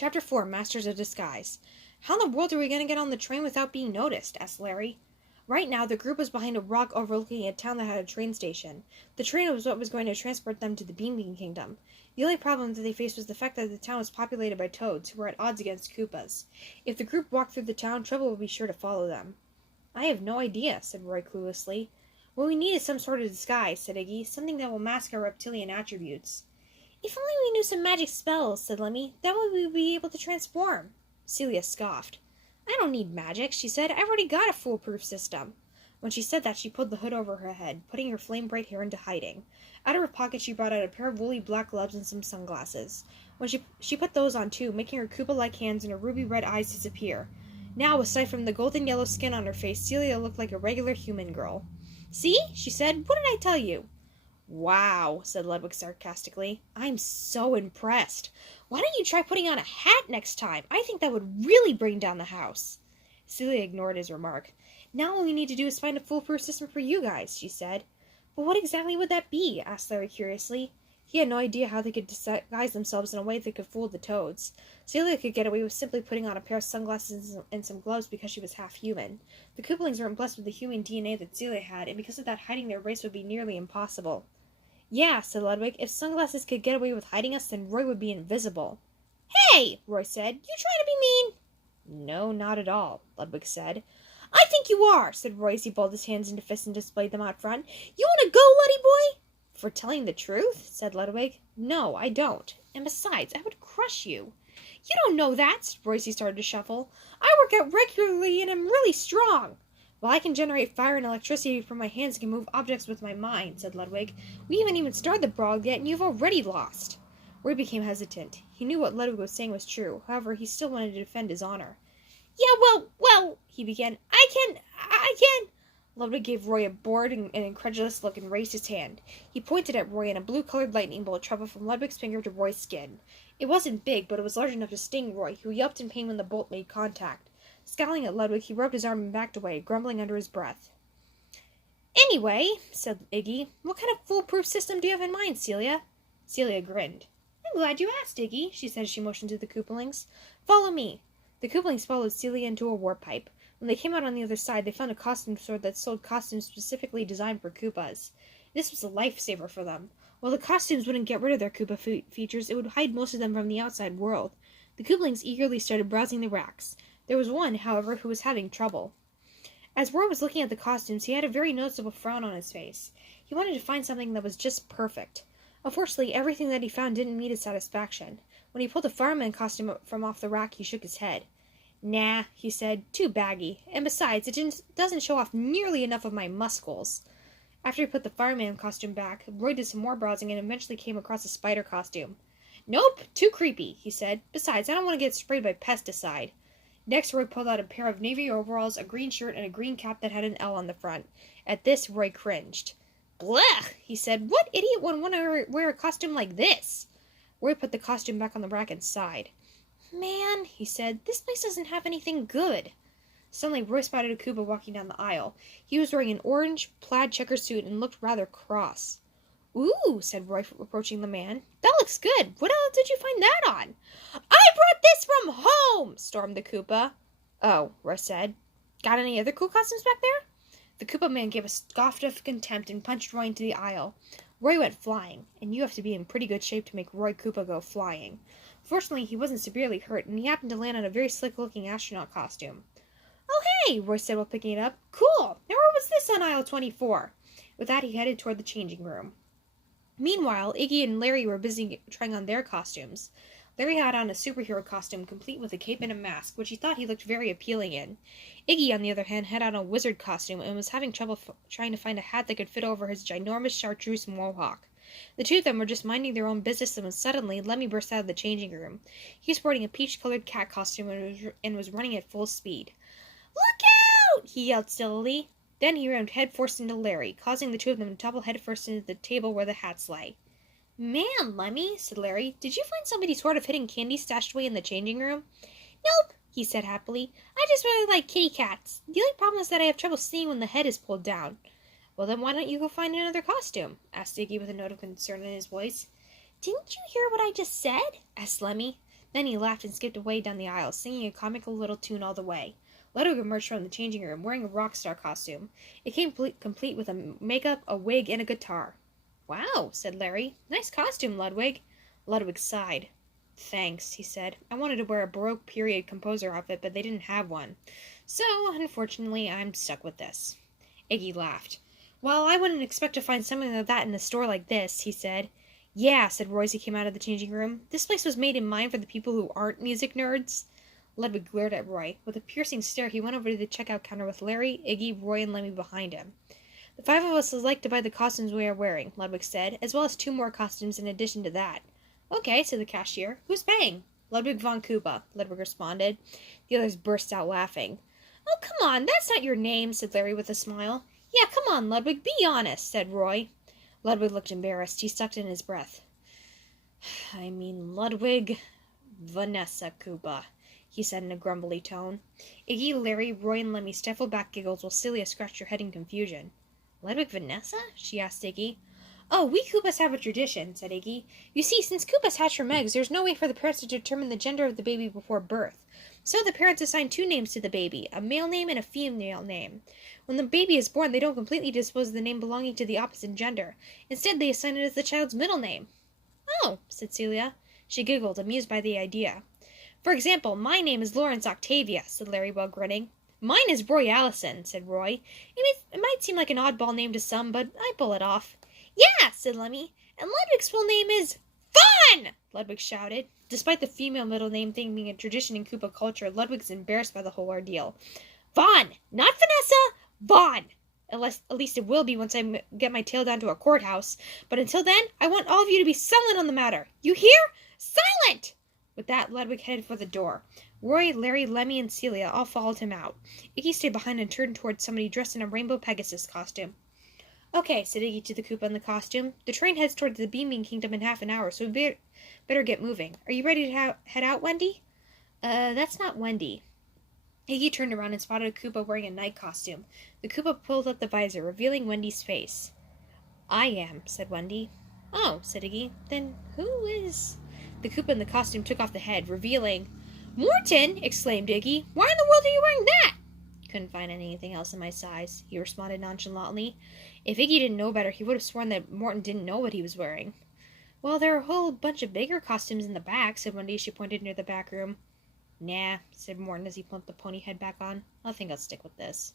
Chapter 4, Masters of Disguise. How in the world are we going to get on the train without being noticed? Asked Larry. Right now, the group was behind a rock overlooking a town that had a train station. The train was what was going to transport them to the Bean Kingdom. The only problem that they faced was the fact that the town was populated by toads, who were at odds against Koopas. If the group walked through the town, trouble would be sure to follow them. I have no idea, said Roy cluelessly. What we need is some sort of disguise, said Iggy, something that will mask our reptilian attributes. If only we knew some magic spells, said Lemmy. That way we would be able to transform. Celia scoffed. I don't need magic, she said. I've already got a foolproof system. When she said that, she pulled the hood over her head, putting her flame-bright hair into hiding. Out of her pocket, she brought out a pair of woolly black gloves and some sunglasses. When she put those on, too, making her Koopa-like hands and her ruby-red eyes disappear. Now, aside from the golden-yellow skin on her face, Celia looked like a regular human girl. See? She said. What did I tell you? Wow, said Ludwig sarcastically. I'm so impressed. Why don't you try putting on a hat next time? I think that would really bring down the house. Celia ignored his remark. Now all we need to do is find a foolproof system for you guys, she said. But what exactly would that be? Asked Larry curiously. He had no idea how they could disguise themselves in a way that could fool the toads. Celia could get away with simply putting on a pair of sunglasses and some gloves because she was half human. The Koopalings weren't blessed with the human DNA that Celia had, and because of that, hiding their race would be nearly impossible. Yeah, said Ludwig. If sunglasses could get away with hiding us, then Roy would be invisible. Hey, Roy said. You trying to be mean? No, not at all, Ludwig said. I think you are, said Roy as he balled his hands into fists and displayed them out front. You want to go, Luddy boy? For telling the truth, said Ludwig. No, I don't. And besides, I would crush you. You don't know that, said Roy as he started to shuffle. I work out regularly and am really strong. Well, I can generate fire and electricity from my hands and can move objects with my mind, said Ludwig. We haven't even started the brawl yet, and you've already lost. Roy became hesitant. He knew what Ludwig was saying was true. However, he still wanted to defend his honor. Yeah, well, he began. I can. Ludwig gave Roy a bored and incredulous look and raised his hand. He pointed at Roy, and a blue-colored lightning bolt traveled from Ludwig's finger to Roy's skin. It wasn't big, but it was large enough to sting Roy, who yelped in pain when the bolt made contact. Scowling at Ludwig, he rubbed his arm and backed away, grumbling under his breath. Anyway, said Iggy, what kind of foolproof system do you have in mind, Celia? Celia grinned. I'm glad you asked, Iggy, she said as she motioned to the Koopalings. Follow me. The Koopalings followed Celia into a warp pipe. When they came out on the other side, they found a costume store that sold costumes specifically designed for Koopas. This was a lifesaver for them. While the costumes wouldn't get rid of their Koopa features, it would hide most of them from the outside world. The Koopalings eagerly started browsing the racks. There was one, however, who was having trouble. As Roy was looking at the costumes, he had a very noticeable frown on his face. He wanted to find something that was just perfect. Unfortunately, everything that he found didn't meet his satisfaction. When he pulled a fireman costume from off the rack, he shook his head. Nah, he said, too baggy, and besides, it doesn't show off nearly enough of my muscles. After he put the fireman costume back, Roy did some more browsing and eventually came across a spider costume. Nope, too creepy, he said. Besides, I don't want to get sprayed by pesticide. Next, Roy pulled out a pair of navy overalls, a green shirt, and a green cap that had an L on the front. At this, Roy cringed. Blech, he said. What idiot would want to wear a costume like this? Roy put the costume back on the rack and sighed. Man, he said, this place doesn't have anything good. Suddenly, Roy spotted a Koopa walking down the aisle. He was wearing an orange plaid checker suit and looked rather cross. Ooh, said Roy, approaching the man. That looks good. What else did you find that on? I brought this from home, stormed the Koopa. Oh, Roy said. Got any other cool costumes back there? The Koopa man gave a scoff of contempt and punched Roy into the aisle. Roy went flying, and you have to be in pretty good shape to make Roy Koopa go flying. Fortunately, he wasn't severely hurt, and he happened to land on a very slick-looking astronaut costume. Oh, hey, Roy said while picking it up. Cool. Now where was this on aisle 24? With that, he headed toward the changing room. Meanwhile, Iggy and Larry were busy trying on their costumes. Larry had on a superhero costume complete with a cape and a mask, which he thought he looked very appealing in. Iggy, on the other hand, had on a wizard costume and was having trouble trying to find a hat that could fit over his ginormous chartreuse mohawk. The two of them were just minding their own business when suddenly Lemmy burst out of the changing room. He was sporting a peach-colored cat costume and was running at full speed. Look out! He yelled stillily. Then he rammed headfirst into Larry, causing the two of them to topple headfirst into the table where the hats lay. Man, Lemmy, said Larry, did you find somebody sort of hidden candy stashed away in the changing room? Nope, he said happily. I just really like kitty cats. The only problem is that I have trouble seeing when the head is pulled down. Well, then why don't you go find another costume? Asked Iggy with a note of concern in his voice. Didn't you hear what I just said? Asked Lemmy. Then he laughed and skipped away down the aisle, singing a comical little tune all the way. Ludwig emerged from the changing room, wearing a rock star costume. It came complete with a makeup, a wig, and a guitar. "Wow," said Larry. "Nice costume, Ludwig." Ludwig sighed. "Thanks," he said. "I wanted to wear a Baroque period composer outfit, but they didn't have one. So, unfortunately, I'm stuck with this." Iggy laughed. "Well, I wouldn't expect to find something like that in a store like this," he said. "Yeah," said Roy as he came out of the changing room. "This place was made in mind for the people who aren't music nerds." Ludwig glared at Roy. With a piercing stare, he went over to the checkout counter with Larry, Iggy, Roy, and Lemmy behind him. "The 5 of us would like to buy the costumes we are wearing," Ludwig said, "as well as 2 more costumes in addition to that." "Okay," said the cashier. "Who's paying?" "Ludwig von Koopa," Ludwig responded. The others burst out laughing. "Oh, come on, that's not your name," said Larry with a smile. "Yeah, come on, Ludwig, be honest," said Roy. Ludwig looked embarrassed. He sucked in his breath. "I mean Ludwig Vanessa Koopa," he said in a grumbly tone. Iggy, Larry, Roy, and Lemmy stifled back giggles while Celia scratched her head in confusion. "Ludwig Vanessa?" she asked Iggy. "Oh, we Koopas have a tradition," said Iggy. "You see, since Koopas hatch from eggs, there's no way for the parents to determine the gender of the baby before birth. So the parents assign 2 names to the baby, a male name and a female name. When the baby is born, they don't completely dispose of the name belonging to the opposite gender. Instead, they assign it as the child's middle name." "Oh," said Celia. She giggled, amused by the idea. "For example, my name is Lawrence Octavia," said Larry while grinning. "Mine is Roy Allison," said Roy. It might seem like an oddball name to some, but I pull it off." "Yeah," said Lemmy. "And Ludwig's full name is—" "Fun!" Ludwig shouted. Despite the female middle name thing being a tradition in Koopa culture, Ludwig's embarrassed by the whole ordeal. "Vaughn! Not Vanessa! Vaughn! At least it will be once I get my tail down to a courthouse. But until then, I want all of you to be silent on the matter. You hear? Silent!" With that, Ludwig headed for the door. Roy, Larry, Lemmy, and Celia all followed him out. Iggy stayed behind and turned towards somebody dressed in a rainbow Pegasus costume. "Okay," said Iggy to the Koopa in the costume. "The train heads towards the Beaming Kingdom in half an hour, so we better get moving. Are you ready to head out, Wendy?" That's not Wendy." Iggy turned around and spotted a Koopa wearing a night costume. The Koopa pulled up the visor, revealing Wendy's face. "I am," said Wendy. "Oh," said Iggy. "Then who is—" The Koopa in the costume took off the head, revealing— "Morton!" exclaimed Iggy. "Why in the world are you wearing that?" "Couldn't find anything else in my size," he responded nonchalantly. If Iggy didn't know better, he would have sworn that Morton didn't know what he was wearing. "Well, there are a whole bunch of bigger costumes in the back," said Wendy as she pointed near the back room. "Nah," said Morton as he plumped the pony head back on. "I think I'll stick with this."